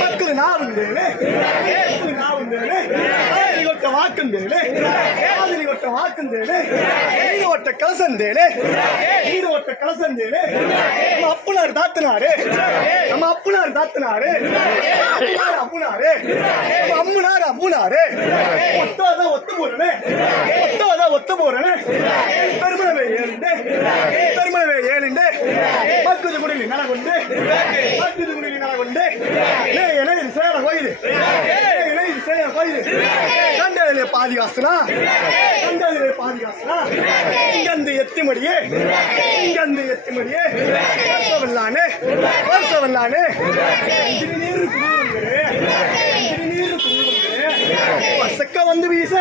ಮಕ್ಕಳು ನಾವುಂದೇವೆ ವಾಕಂದೇವೆ ನೀನು ಒಟ್ಟ ಕಳಸಂದೇವೆ ನಮ್ಮ ಅಪ್ಪನಾರು ದಾತನಾರೆ ಅಪ್ಪನಾರೆ ಅಮ್ಮನಾರೆ ಒತ್ತು ಬೋರನೆ பெருமளவை ஏழுண்டே பக்குது குடிலி நலகொண்டு சேர கோயில் கண்டதிலே பாதி காசுனா இங்கந்து எத்திமடியே வருஷவல்லானே திருநீர் குருவங்களே வந்து வீச